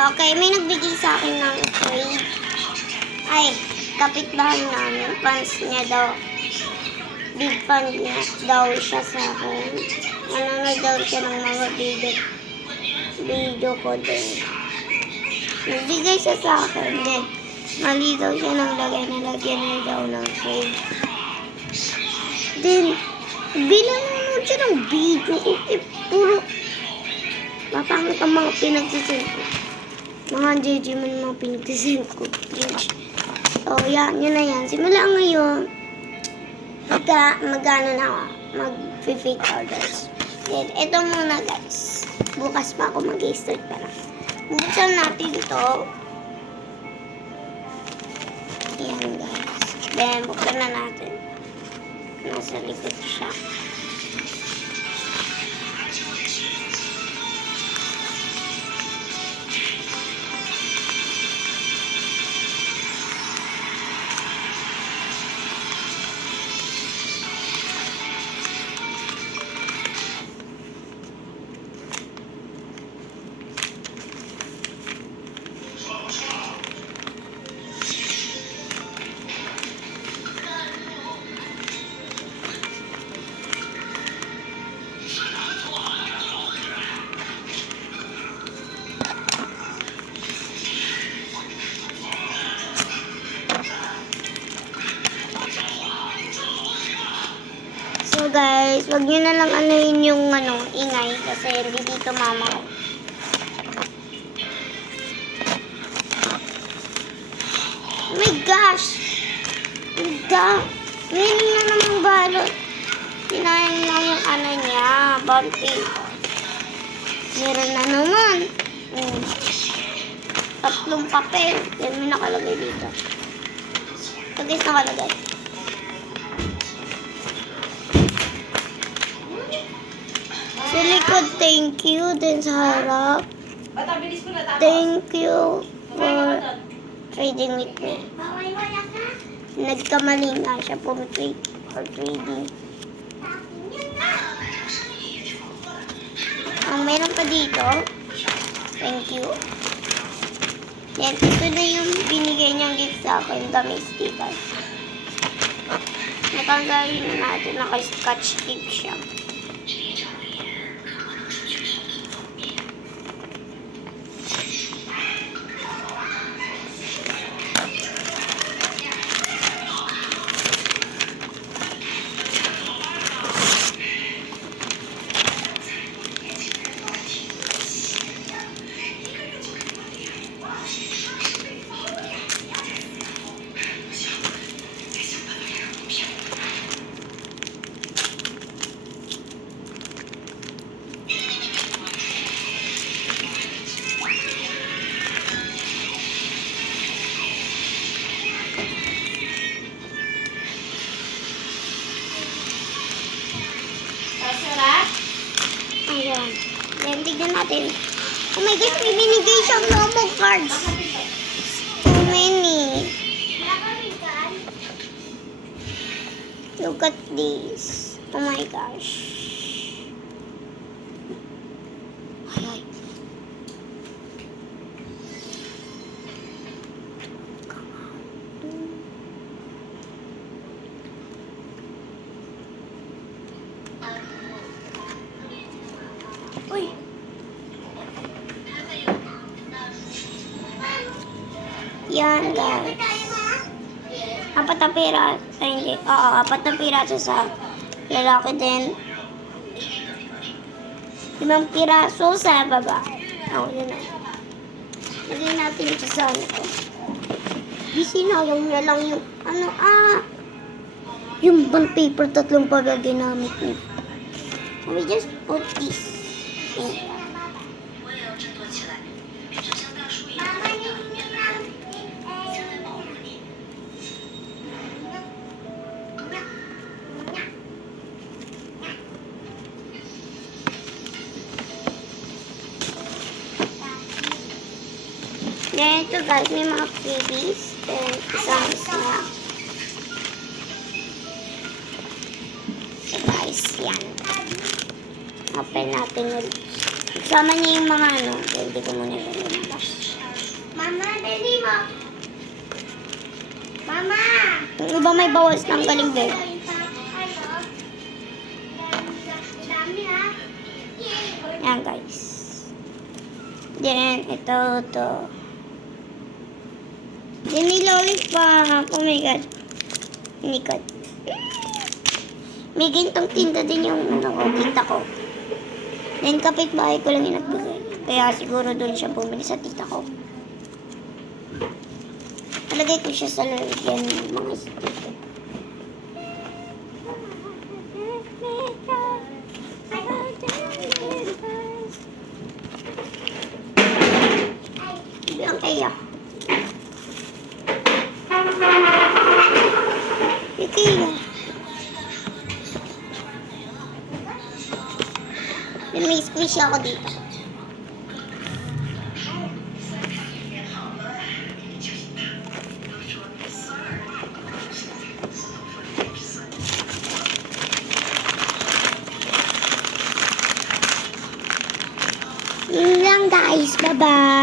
Okay, may nagbigay sa akin ng trade. Ay, kapitbahay namin. Fans niya daw. Big fan niya daw siya sa akin. Manonood daw siya ng mga video ko din. Nagbigay siya sa akin. Then, mali daw siya ng lagay. Nalagyan niya daw ng trade. Then, binanonood siya ng video ko. Puro mapangit ang mga pinagsisin ko. Mga JJ man mga pinagsisin ko. So, yan. Yun na yan. Simula ngayon, mag-ano na ako. Mag-fake orders. Then, ito muna guys. Bukas pa ako mag-start para. Buksan natin ito. Ayan guys. Then, buksan na natin. Nasa likod siya. So guys, wag nyo na lang anuhin yung ingay kasi hindi dito mama ko. Oh my gosh! Meron na namang balot. Hinayang na yung niya, bounty. Meron na naman. 3 papel. Yan mo nakalagay dito. So guys, nakalagay. Sa likod, thank you. Then sa harap, thank you for trading with me. Nagkamali nga siya for trading. Ang meron pa dito, thank you. Yan, ito na yung binigay niyang gift sa akin, domestika. Natanggalin na natin, naka-scotch tape siya. Ayan. Then, tignan natin. Oh my gosh, may binigay siyang promo cards. Too many. Look at this. Oh my gosh. Ay. Uy. Yan guys. 4 na pira. Ay hindi. Oo, 4 na piraso sa lalaki din. 5 piraso sa babae. Oo, yun na. Lagyan natin ito sa ko. Sinayang niya lang yung yung bond paper 3 pala ginamit niya. We just put this in here. Then ito guys, may mga freebies. Then isang snack. So guys, yan. Open natin ulit. Kasama niya yung mga hindi ko muna ito lumabas. ba may bawas ng galing din? Yan guys. Then, ito. Then, may lollipop. Oh my god. Nikot. May gintong tinda din yung kita ko. Then, kapitbahay ko lang yung nagbigay. Kaya siguro doon siya bumili sa tita ko. Nalagay ko siya sa lalagyan ng mga sticker. Bilang kaya. Kaya. May squishy ako dito. Yun lang guys. Bye-bye.